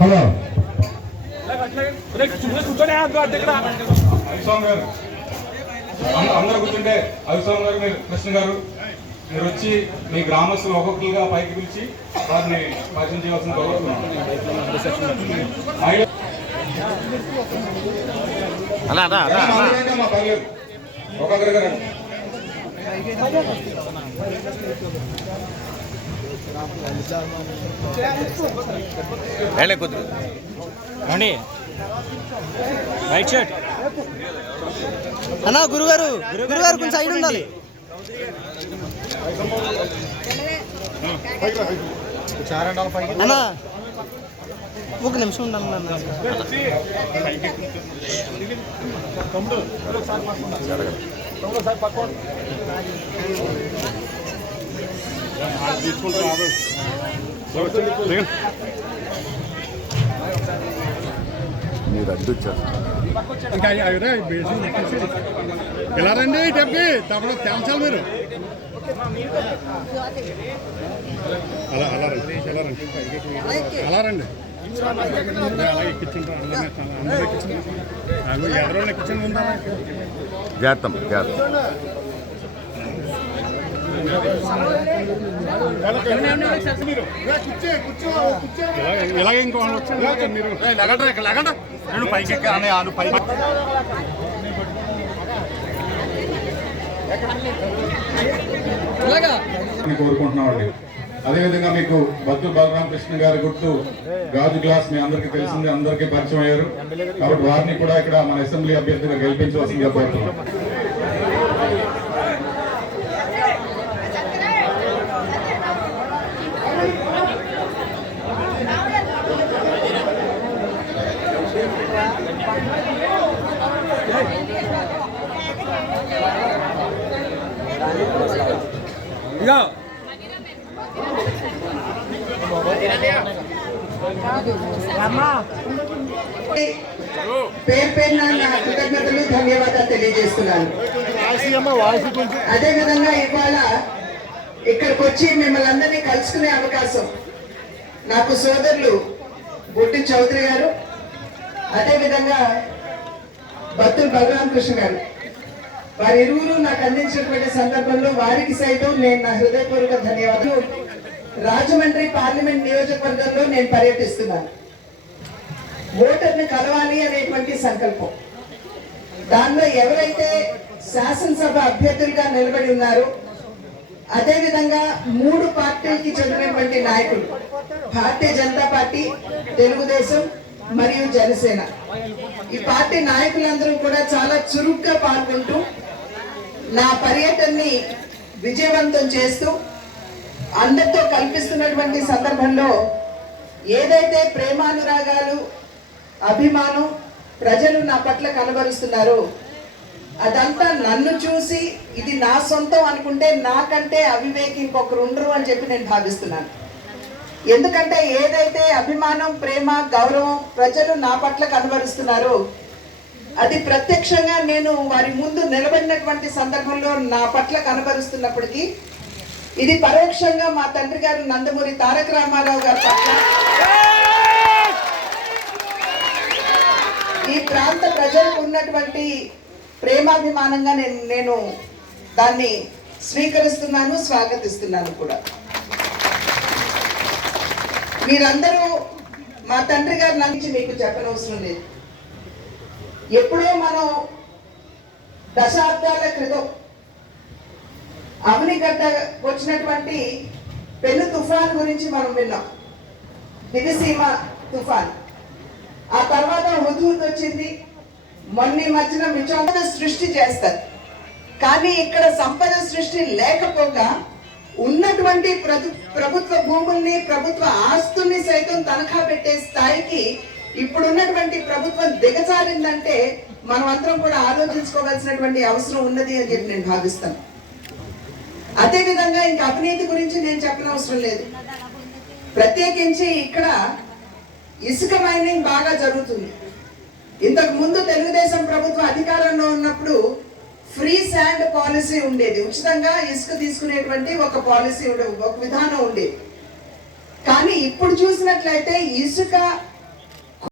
Hello. అవిస్వామి గారు అంద- అందరూ కూర్చుంటే అవిస్వామి గారు మీరు కృష్ణ గారు మీరు వచ్చి మీ గ్రామస్తులు ఒక్కొక్కరుగా పైకి పిలిచి వారిని పరిచయం చేయవలసిన కోరుతున్నాను పర్లేదు ఒక్కొక్కరుగా రండి. వెళ్ళే కొద్ది రండి. రైట్ షర్ట్ అన్నా గురుగారు గురుగారు కొంచెం సైడ్ ఉండాలి. అన్నా ఒక నిమిషం ఉండాలి అన్న. మీరు అడ్డు ఇంకా అదే బేసిక్ చెప్పేసి ఇలా రండి డబ్బి తప్పకుండా తేల్చాలి మీరు అలా అలా రండి ఎలా రండి అలా రండి అలా ఎక్కించుంటారు ఉందా జాగ్రత్త జాగ్రత్త ఇలాగే ఇంకో మీరు నేను పైకి ఎక్కాను కోరుకుంటున్నామండి అదేవిధంగా మీకు బత్తు బలరామకృష్ణ గారి గుర్తు గాజు గ్లాస్ మీ అందరికీ తెలిసింది అందరికీ పరిచయం అయ్యారు. కాబట్టి వారిని కూడా ఇక్కడ మన అసెంబ్లీ అభ్యర్థిగా గెలిపించవలసిందిగా కోరుతున్నాం. పేరు పేరున నా కృతజ్ఞతలు ధన్యవాదాలు తెలియజేస్తున్నాను. అదే విధంగా ఇవాళ ఇక్కడికి వచ్చి మిమ్మల్ని అందరినీ కలుసుకునే అవకాశం నాకు సోదరులు బొట్టి చౌదరి గారు అదే విధంగా బత్తుల బలరామకృష్ణ గారు. వారి ఇరువురు నాకు అందించినటువంటి సందర్భంలో వారికి సైతం నేను నా హృదయపూర్వక ధన్యవాదాలు. రాజమండ్రి పార్లమెంట్ నియోజకవర్గంలో నేను పర్యటిస్తున్నాను. ఓటర్ని కలవాలి అనేటువంటి సంకల్పం. దానిలో ఎవరైతే శాసనసభ అభ్యర్థులుగా నిలబడి ఉన్నారో అదేవిధంగా మూడు పార్టీలకి చెందినటువంటి నాయకులు భారతీయ జనతా పార్టీ తెలుగుదేశం మరియు జనసేన. ఈ పార్టీ నాయకులందరూ కూడా చాలా చురుగ్గా పాల్గొంటూ నా పర్యటనని విజయవంతం చేస్తూ అందరితో కల్పిస్తున్నటువంటి సందర్భంలో ఏదైతే ప్రేమానురాగాలు అభిమానం ప్రజలు నా పట్ల కనబరుస్తున్నారో అదంతా నన్ను చూసి ఇది నా సొంతం అనుకుంటే నాకంటే అవివేకి ఇంకొకరు ఉండరు అని చెప్పి నేను భావిస్తున్నాను. ఎందుకంటే ఏదైతే అభిమానం ప్రేమ గౌరవం ప్రజలు నా పట్ల కనబరుస్తున్నారో అది ప్రత్యక్షంగా నేను వారి ముందు నిలబడినటువంటి సందర్భంలో నా పట్ల కనబరుస్తున్నప్పటికీ ఇది పరోక్షంగా మా తండ్రి గారు నందమూరి తారక రామారావు గారి పట్ల ఈ ప్రాంత ప్రజలకు ఉన్నటువంటి ప్రేమాభిమానంగా నేను నేను దాన్ని స్వీకరిస్తున్నాను స్వాగతిస్తున్నాను కూడా. మీరందరూ మా తండ్రి గారి నుంచి మీకు చెప్పనవసరం లేదు. ఎప్పుడో మనం దశాబ్దాల క్రితం అవనిగడ్డ వచ్చినటువంటి పెను తుఫాన్ గురించి మనం విన్నాం. దివిసీమ తుఫాన్. ఆ తర్వాత హుదూద్ వచ్చింది. మొన్న ఈ మధ్యన మిచోమద సృష్టి చేస్తారు. కానీ ఇక్కడ సంపద సృష్టి లేకపోగా ఉన్నటువంటి ప్రభుత్వ భూముల్ని ప్రభుత్వ ఆస్తుల్ని సైతం తనఖా పెట్టే స్థాయికి ఇప్పుడున్నటువంటి ప్రభుత్వం దిగజారిందంటే మనం అందరం కూడా ఆలోచించుకోవాల్సినటువంటి అవసరం ఉన్నది అని చెప్పి నేను భావిస్తాను. అదే విధంగా ఇంకా అవినీతి గురించి నేను చెప్పనవసరం లేదు. ప్రత్యేకించి ఇక్కడ ఇసుక మైనింగ్ బాగా జరుగుతుంది. ఇంతకు ముందు తెలుగుదేశం ప్రభుత్వం అధికారంలో ఉన్నప్పుడు ఫ్రీ శాండ్ పాలసీ ఉండేది. ఉచితంగా ఇసుక తీసుకునేటువంటి ఒక పాలసీ ఉండే ఒక విధానం ఉండేది. కానీ ఇప్పుడు చూసినట్లయితే ఇసుక